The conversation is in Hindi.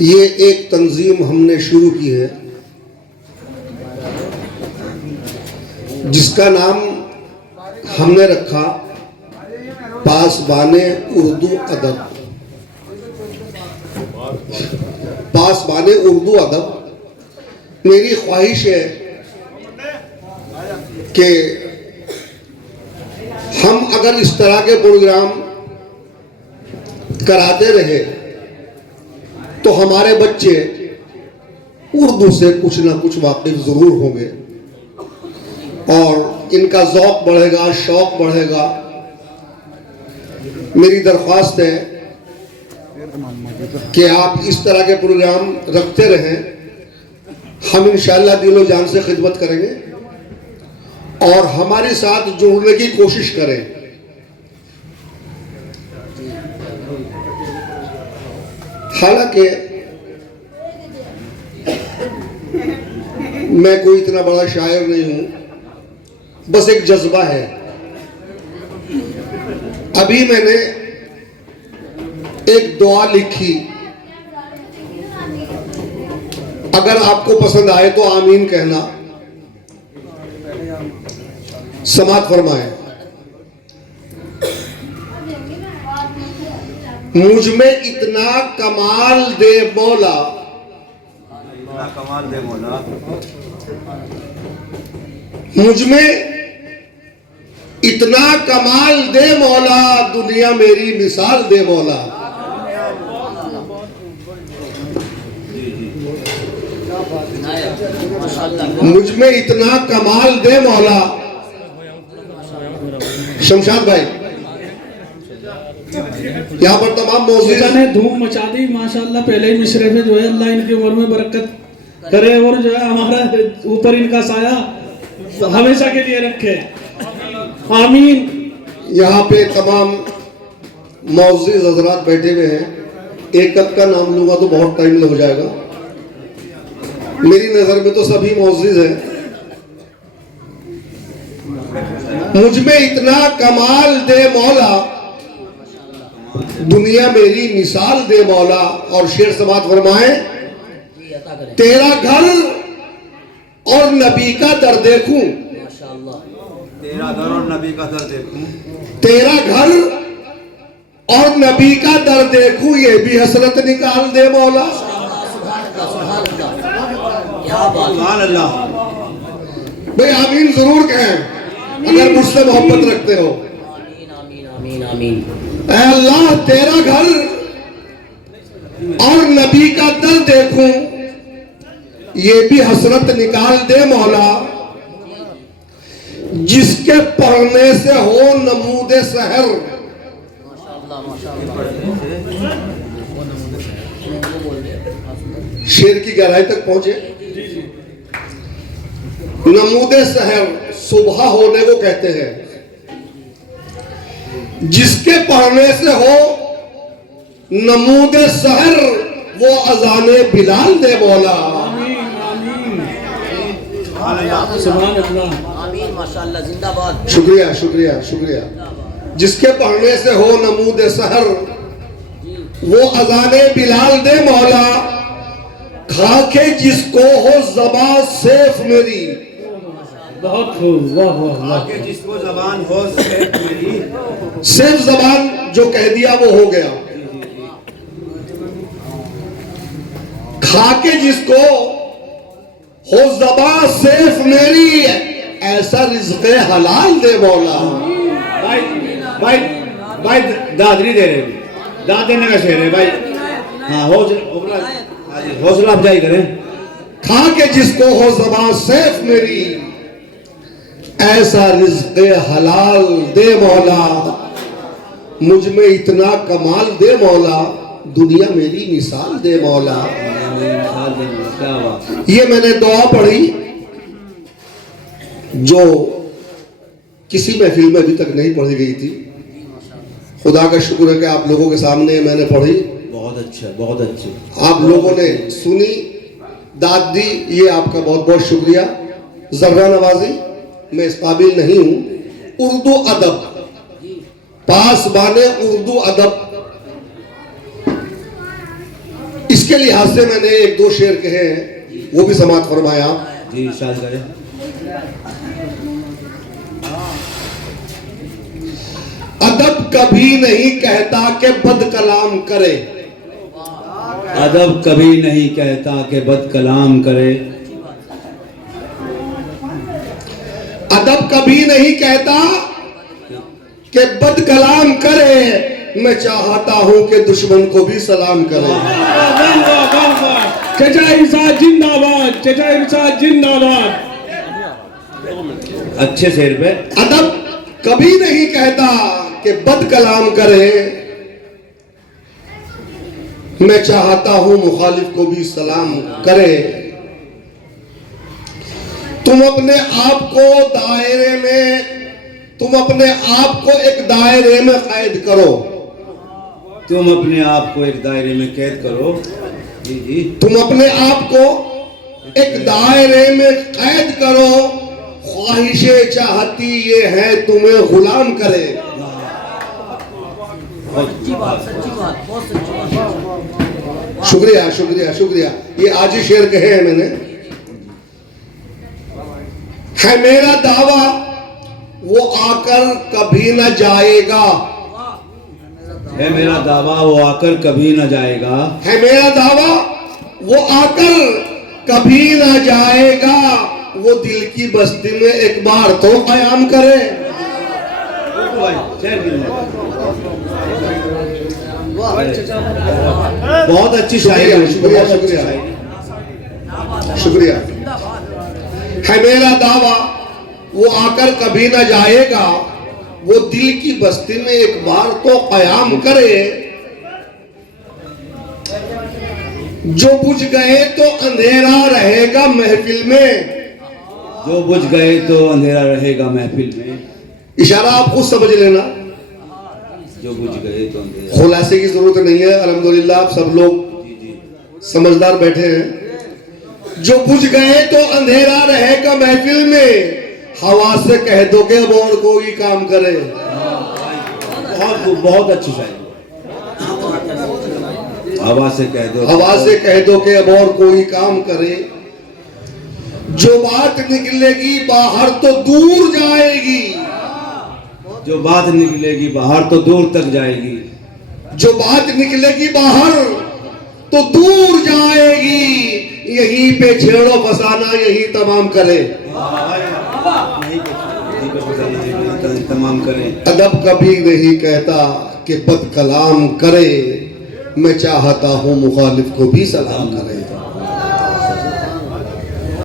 ये एक तंजीम हमने शुरू की है जिसका नाम हमने रखा पासबाने उर्दू अदब। पासबाने उर्दू अदब। मेरी ख्वाहिश है कि हम अगर इस तरह के प्रोग्राम कराते रहे तो हमारे बच्चे उर्दू से कुछ ना कुछ वाकिफ ज़रूर होंगे और इनका ज़ौक़ बढ़ेगा, शौक़ बढ़ेगा। मेरी दरख्वास्त है कि आप इस तरह के प्रोग्राम रखते रहें। हम इंशाअल्लाह दिलो जान से खिदमत करेंगे और हमारे साथ जुड़ने की कोशिश करें। हालांकि मैं कोई इतना बड़ा शायर नहीं हूं, बस एक जज्बा है। अभी मैंने एक दुआ लिखी, अगर आपको पसंद आए तो आमीन कहना। समात फरमाए। मुझ में इतना कमाल दे मौला, कमाल दे मौला, मुझ में इतना कमाल दे मौला, दुनिया मेरी मिसाल दे मौला। मुझ में इतना कमाल दे मौला। शमशाद भाई, यहाँ पर तमाम मौजूद ने धूम मचा दी माशाल्लाह। पहले ही मिशरे में जो है अल्लाह इनकी उम्र में बरकत करे और जो है हमारा ऊपर इनका साया हमेशा के लिए रखे, आमीन। यहाँ पे तमाम मौजूद हजरात बैठे हुए हैं। एक का नाम लूंगा तो बहुत टाइम लग जाएगा। मेरी नजर में तो सभी मौजूद हैं। मुझ में इतना कमाल दे मौला, दुनिया मेरी मिसाल दे मौला। और शेर समात फरमाए, तेरा घर और नबी का दर देखूं, तेरा घर और नबी का दर देखूं, तेरा घर और नबी का दर देखूं, ये भी हसरत निकाल दे मौला। सुभान अल्लाह। भाई आमीन जरूर कहें अगर मुझसे मोहब्बत रखते हो। आमीन आमीन। ऐ अल्लाह तेरा घर और नबी का दर देखूं, ये भी हसरत निकाल दे मौला। जिसके पढ़ने से हो नमूदे सहर, शेर की गहराई तक पहुंचे। नमूदे सहर सुबह होने को कहते हैं। जिसके पढ़ने से हो नमूदे सहर, वो अजाने बिलाल दे मौला। आमीन माशाल्लाह, जिंदाबाद। शुक्रिया शुक्रिया शुक्रिया। जिसके पढ़ने से हो नमूदे सहर, वो अजाने बिलाल दे मौला। खाके जिसको हो ज़बान सेफ मेरी, बहुत खूब, वाह वाह वाह। आगे जिसको जबान हो सेफ मेरी, सिर्फ जबान जो कह दिया वो हो गया। खाके जिसको हो ज़बान सेफ मेरी, ऐसा रिज़्क़े हलाल दे मौला। भाई भाई भाई दादरी दे रहे, दाद देने का शेर है भाई। हाँ हौसला अफजाई करें। खाके जिसको हो ज़बान सेफ मेरी, ऐसा रिज़्क़े हलाल दे मौला। मुझ में इतना कमाल दे मौला, दुनिया मेरी मिसाल दे मौला। ये मैंने दुआ पढ़ी जो किसी महफिल में अभी तक नहीं पढ़ी गई थी। खुदा का शुक्र है कि आप लोगों के सामने मैंने पढ़ी। बहुत अच्छा, बहुत अच्छा। आप लोगों ने सुनी, दाद दी, ये आपका बहुत बहुत शुक्रिया। जर्रा नवाजी, मैं इस काबिल नहीं हूं। उर्दू अदब, पासबाने उर्दू अदब, इसके लिहाज से मैंने एक दो शेर कहे हैं, वो भी समाप्त फरमाया। जी इरशाद करें। अदब कभी नहीं कहता कि बद कलाम करे, अदब कभी नहीं कहता कि बद कलाम करे, अदब कभी नहीं कहता कि बद कलाम करे, मैं चाहता हूं कि दुश्मन को भी सलाम करे। चचा इरशाद जिंदाबाद, चचा इरशाद जिंदाबाद। अच्छे शेर पे। अदब कभी नहीं कहता कि बद कलाम करे, मैं चाहता हूं मुखालिफ को भी सलाम करे। तुम अपने आप को दायरे में, तुम अपने आप को एक दायरे में कैद करो, तुम अपने आप को एक दायरे में कैद करो। जी जी। तुम अपने आप को एक दायरे में कैद करो, ख्वाहिशें चाहती ये है तुम्हें गुलाम करे। सच्ची बात, बहुत सच्ची बात। शुक्रिया शुक्रिया शुक्रिया। ये आज ही शेर कहे हैं मैंने। है मेरा दावा वो आकर कभी न जाएगा, है मेरा दावा वो आकर कभी न जाएगा, है मेरा दावा वो आकर कभी न जाएगा, वो दिल की बस्ती में एक बार तो कयाम करे। बहुत अच्छी शायरी। शुक्रिया शुक्रिया शुक्रिया। है मेरा दावा वो आकर कभी न जाएगा, वो दिल की बस्ती में एक बार तो कयाम करे। जो बुझ गए तो अंधेरा रहेगा महफिल में, जो बुझ गए तो अंधेरा रहेगा महफिल में, इशारा आप खुद समझ लेना। जो बुझ गए तो अंधेरा। खुलासे की जरूरत नहीं है, अल्हम्दुलिल्लाह आप सब लोग समझदार बैठे हैं। जो बुझ गए तो अंधेरा रहेगा महफिल में, हवा से कह दो कि अब और कोई काम करे। बहुत बहुत अच्छी शायरी। हवा से कह दो, हवा से कह दो कि अब और कोई काम करे। जो बात निकलेगी बाहर तो दूर जाएगी, जो बात निकलेगी बाहर तो दूर तक जाएगी, जो बात निकलेगी बाहर तो दूर जाएगी, यहीं पे छेड़ो फसाना यही तमाम करे। तमाम करें। अदब कभी नहीं कहता कि बद कलाम करे, मैं चाहता हूं मुखालिफ को भी सलाम करे।